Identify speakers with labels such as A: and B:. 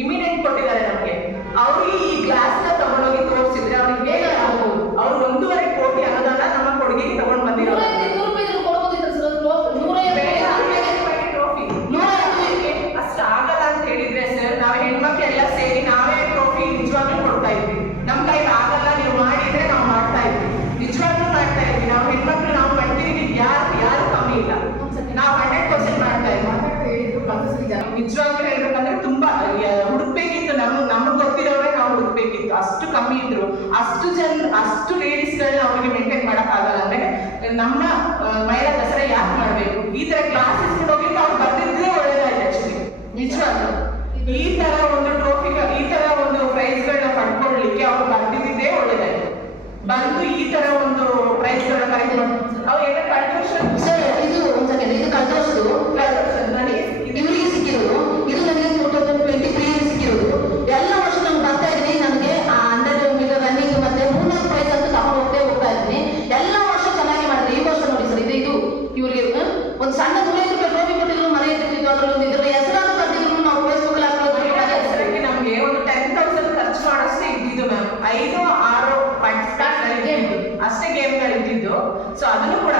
A: Immediate ಕೊಟ್ಟಿದ್ದಾರೆ ನಮಗೆ ಅವ್ರಿಗೆ ಈ ಗ್ಲಾಸ್ನ ತಗೊಂಡೋಗಿ ತೋರಿಸಿದ್ರೆ ಅವ್ರಿಗೆ ಹೇಗೆ ಆಗ್ಬೋದು? ಅವ್ರು ಒಂದೂವರೆ ಕೋಟಿ ಅನುದಾನ ನಮ್ಮ ಕೊಡುಗೆಗೆ ತಗೊಂಡು ಬಂದಿರೋದು. ಅಷ್ಟು ಆಗಲ್ಲ ಅಂತ ಹೇಳಿದ್ರೆ ಸರ್ ನಾವು ಹೆಣ್ಮಕ್ಳೆಲ್ಲ ಸೇರಿ ನಾವೇ ಟ್ರೋಫಿ ನಿಜವಾಗ್ಲೂ ಕೊಡ್ತಾ ಇದ್ವಿ. ನಮ್ಮ ಕೈಗೆ ಆಗಲ್ಲ ನೀವು ಮಾಡಿದ್ರೆ ನಾವು ಮಾಡ್ತಾ ಇದ್ವಿ. ನಿಜವಾಗ್ಲೂ ಮಾಡ್ತಾ ಇದ್ವಿ. ನಾವು ಹೆಣ್ಮಕ್ಳು ನಾವು ಮಾಡ್ತೀವಿ ಯಾರು ಯಾರು ಕಮ್ಮಿ ಇಲ್ಲ.
B: ನಾವು ಹಂಡ್ರೆಡ್
A: ಪರ್ಸೆಂಟ್ ಮಾಡ್ತಾ ಇದ್ವಿ. ನಿಜವಾಗ್ಲೂ ನಾವು ಹುಡುಕ್ಬೇಕಿತ್ತು ಅಷ್ಟು ಕಮ್ಮಿ ಇದ್ರು. ಅಷ್ಟು ಜನ, ಅಷ್ಟು ಲೇಡೀಸ್ಗಳನ್ನ ಅವರಿಗೆ ಮೇಂಟೈನ್ ಮಾಡಕ್ಕಾಗಲ್ಲ. ಅಂದ್ರೆ ನಮ್ಮ ಮಹಿಳಾ ದಸರಾ ಯಾಕೆ ಮಾಡ್ಬೇಕು? ಈ ತರ ಕ್ಲಾಸಸ್ ಹೋಗ್ಲಿಕ್ಕೆ ಅವ್ರು ಬರ್ತಿದ್ರೆ ಒಳ್ಳೇದಾಯ್ತು ಆಕ್ಚುಲಿ ನಿಜವಾಗ್ಲು.
C: ಈ
A: ತರ ಒಂದು ಟ್ರೋಫಿ ಈ ತರ ಒಂದು ಪ್ರೈಸ್ಗಳನ್ನ ಪಡ್ಕೊಳ್ಳಿಕ್ಕೆ ಅವ್ರು ಬರ್ತಿದ್ದೇ ಒಳ್ಳೇದಾಯ್ತು. ಬಂದು ಈ ತರ ಒಂದು ಪ್ರೈಸ್ಗಳನ್ನ ಕರೆಕ್ಟ್ ಐದು ಆರು ಪಾಯಿಂಟ್ ಅರ್ಜೆಂಟ್ ಅಷ್ಟೇ ಗೇಮ್ಗಳಿದ್ದಿದ್ದು ಸೊ ಅದನ್ನು ಕೂಡ